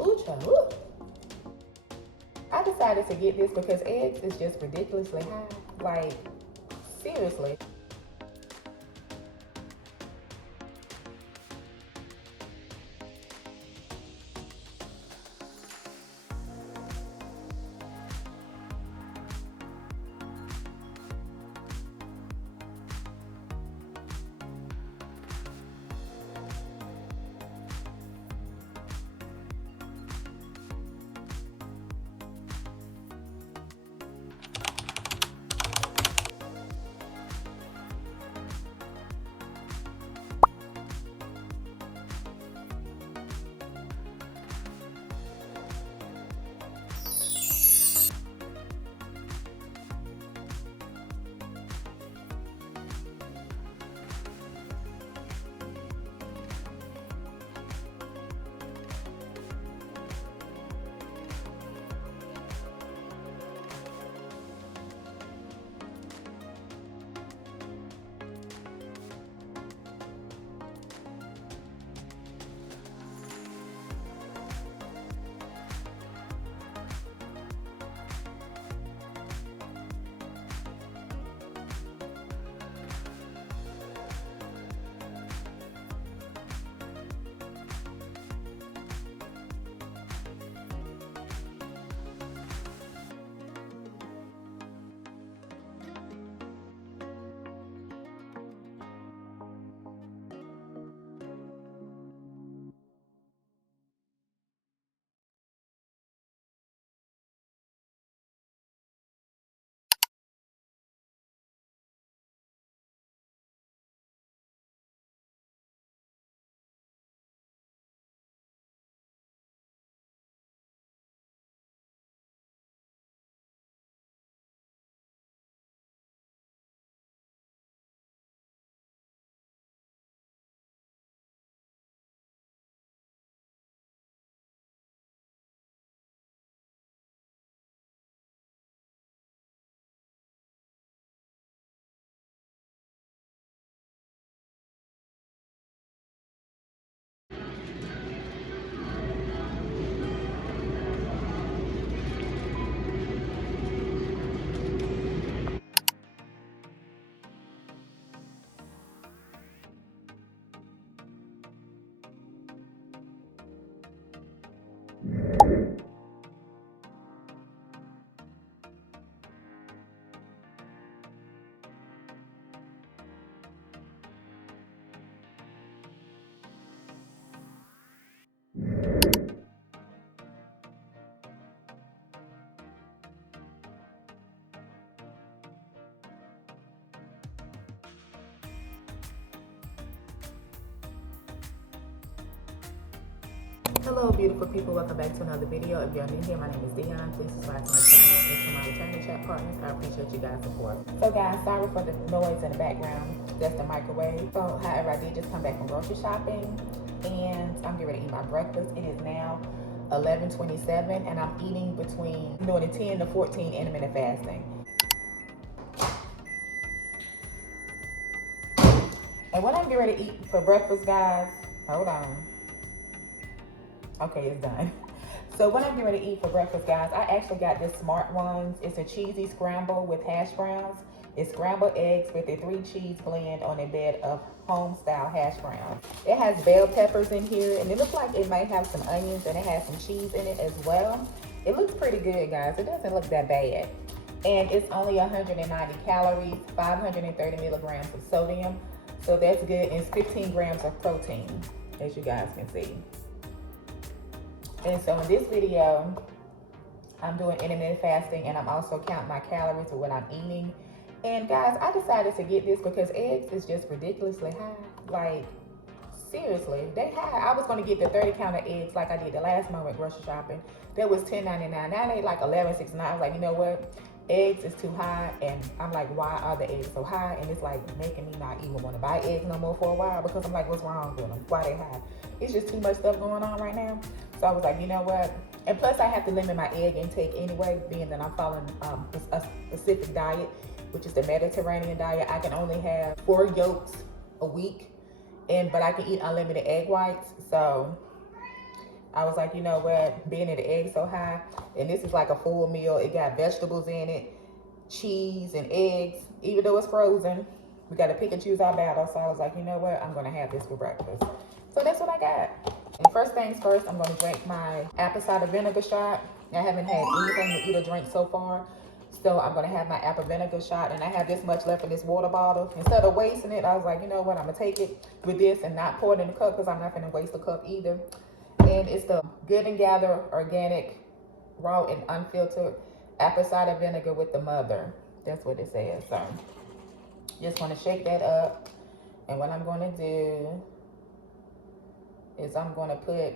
Ooh, child, ooh. I decided to get this because eggs is just ridiculously high. Like, seriously. Hello beautiful people, welcome back to another video. If you're new here, my name is Dionne. Please subscribe to my channel and to my returning chat partners. I appreciate you guys' support. So guys, sorry for the noise in the background. That's the microwave. So however, I did just come back from grocery shopping and I'm getting ready to eat my breakfast. It is now 11:27 and I'm eating between doing a 10 to 14 intermittent fasting. And what I'm getting ready to eat for breakfast, guys, hold on. Okay, it's done. So what I'm getting ready to eat for breakfast, guys, I actually got this Smart Ones. It's a cheesy scramble with hash browns. It's scrambled eggs with a 3-cheese blend on a bed of home-style hash browns. It has bell peppers in here, and it looks like it might have some onions, and it has some cheese in it as well. It looks pretty good, guys. It doesn't look that bad. And it's only 190 calories, 530 milligrams of sodium. So that's good, and it's 15 grams of protein, as you guys can see. And so in this video, I'm doing intermittent fasting and I'm also counting my calories of what I'm eating. And guys, I decided to get this because eggs is just ridiculously high. Like, seriously, they high. I was gonna get the 30 count of eggs like I did the last time I went grocery shopping. That was $10.99. Now they like $11.69. I was like, you know what? Eggs is too high, and I'm like, why are the eggs so high? And it's like making me not even want to buy eggs no more for a while because I'm like, what's wrong with them? Why they high? It's just too much stuff going on right now. So I was like, you know what? And plus I have to limit my egg intake anyway, being that I'm following a specific diet, which is the Mediterranean diet. I can only have 4 yolks a week, but I can eat unlimited egg whites. So I was like, you know what, being that the eggs so high, and this is like a full meal. It got vegetables in it, cheese and eggs, even though it's frozen. We got to pick and choose our battle. So I was like, you know what, I'm going to have this for breakfast. So that's what I got. And first things first, I'm going to drink my apple cider vinegar shot. I haven't had anything to eat or drink so far. So I'm going to have my apple vinegar shot, and I have this much left in this water bottle. Instead of wasting it, I was like, you know what, I'm going to take it with this and not pour it in the cup, because I'm not going to waste the cup either. And it's the Good and Gather organic, raw and unfiltered apple cider vinegar with the mother. That's what it says. So just want to shake that up. And what I'm going to do is I'm going to put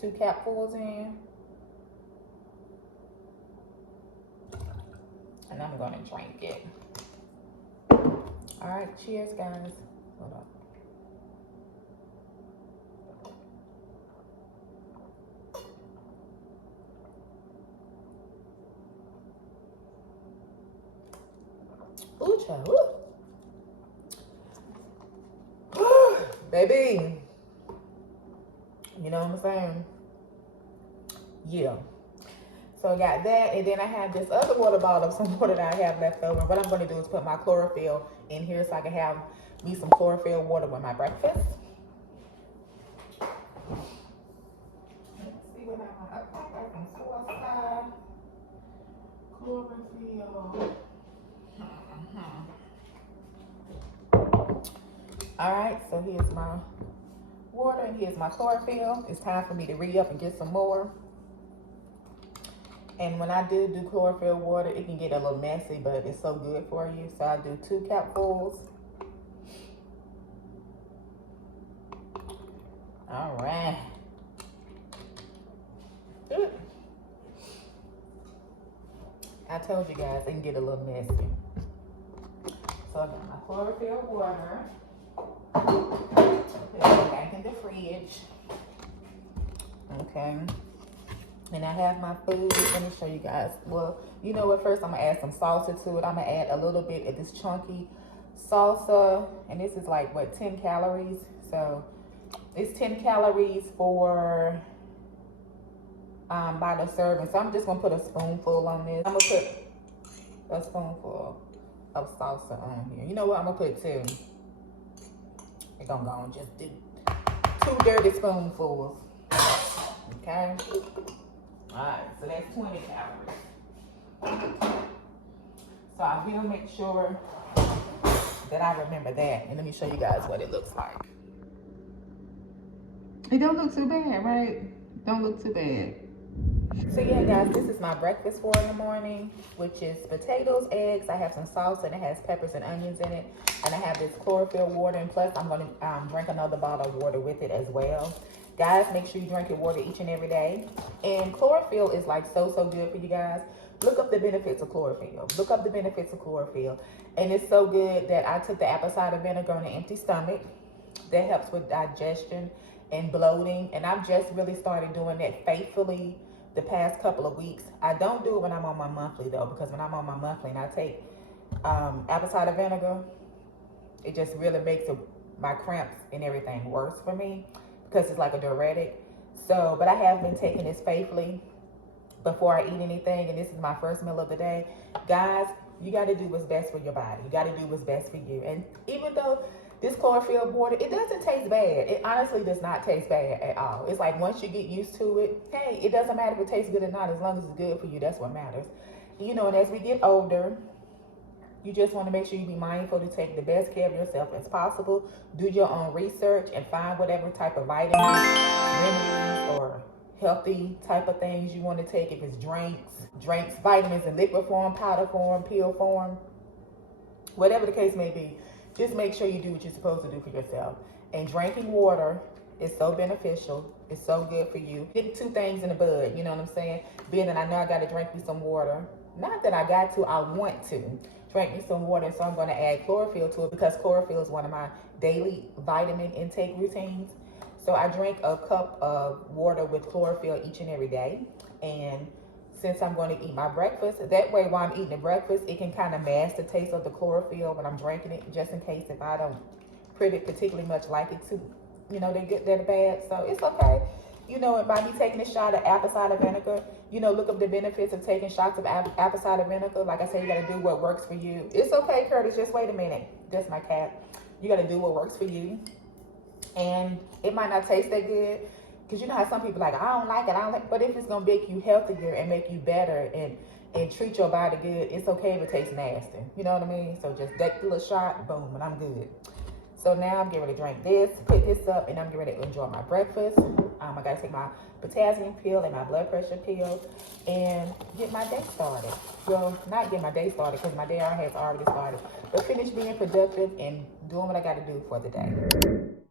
2 capfuls in. And I'm going to drink it. All right, cheers, guys. Hold on. Ooh, child. Ooh. Baby. You know what I'm saying? Yeah. So I got that, and then I have this other water bottle of some water that I have left over. What I'm going to do is put my chlorophyll in here so I can have me some chlorophyll water with my breakfast. Let's see what I got some suicide. Chlorophyll. All right, so here's my water and here's my chlorophyll. It's time for me to re-up and get some more. And when I do chlorophyll water, it can get a little messy, but it's so good for you. So I do 2 capfuls. All right. Good. I told you guys it can get a little messy. So I got my chlorophyll water. Put it back in the fridge. Okay. And I have my food. Let me show you guys. Well, you know what? First, I'm going to add some salsa to it. I'm going to add a little bit of this chunky salsa. And this is like, what, 10 calories? So, it's 10 calories for by the serving. So, I'm just going to put a spoonful on this. I'm going to put a spoonful of salsa on here. You know what? I'm going to put 2. We're going to go and just do 2 dirty spoonfuls. Okay? Alright, so that's 20 calories. So I will make sure that I remember that. And let me show you guys what it looks like. It don't look too bad, right? Don't look too bad. So yeah, guys, this is my breakfast for in the morning, which is potatoes, eggs. I have some salsa, and it has peppers and onions in it. And I have this chlorophyll water, and plus I'm going to drink another bottle of water with it as well. Guys, make sure you drink your water each and every day. And chlorophyll is like so good for you guys. Look up the benefits of chlorophyll. Look up the benefits of chlorophyll. And it's so good that I took the apple cider vinegar on an empty stomach. That helps with digestion and bloating. And I've just really started doing that faithfully the past couple of weeks. I don't do it when I'm on my monthly though, because when I'm on my monthly and I take apple cider vinegar, it just really makes my cramps and everything worse for me, because it's like a diuretic. So, but I have been taking this faithfully before I eat anything, and this is my first meal of the day. Guys, you got to do what's best for your body. You got to do what's best for you. And even though this chlorophyll water, it doesn't taste bad. It honestly does not taste bad at all. It's like once you get used to it, hey, it doesn't matter if it tastes good or not, as long as it's good for you. That's what matters. You know, and as we get older, you just want to make sure you be mindful to take the best care of yourself as possible. Do your own research and find whatever type of vitamins, remedies, or healthy type of things you want to take. If it's drinks, vitamins in liquid form, powder form, pill form, whatever the case may be, just make sure you do what you're supposed to do for yourself. And drinking water is so beneficial. It's so good for you. Get 2 things in the bud, you know what I'm saying? Being that I know I got to drink me some water. Not that I got to, I want to drink me some water, so I'm going to add chlorophyll to it, because chlorophyll is one of my daily vitamin intake routines. So I drink a cup of water with chlorophyll each and every day. And since I'm going to eat my breakfast, that way while I'm eating the breakfast, it can kind of mask the taste of the chlorophyll when I'm drinking it, just in case if I don't particularly much like it to, you know, they're bad. So it's okay. you know, it might be taking a shot of apple cider vinegar. You know, look up the benefits of taking shots of apple cider vinegar. Like I said, you got to do what works for you. It's okay, Curtis. Just wait a minute. That's my cat. You got to do what works for you. And it might not taste that good. Because you know how some people like, I don't like it. I don't like it. But if it's going to make you healthier and make you better and treat your body good, it's okay if it tastes nasty. You know what I mean? So just take the little shot, boom, and I'm good. So now I'm getting ready to drink this, put this up, and I'm getting ready to enjoy my breakfast. I got to take my potassium pill and my blood pressure pill and get my day started. Well, not get my day started because my day has already started, but finish being productive and doing what I got to do for the day.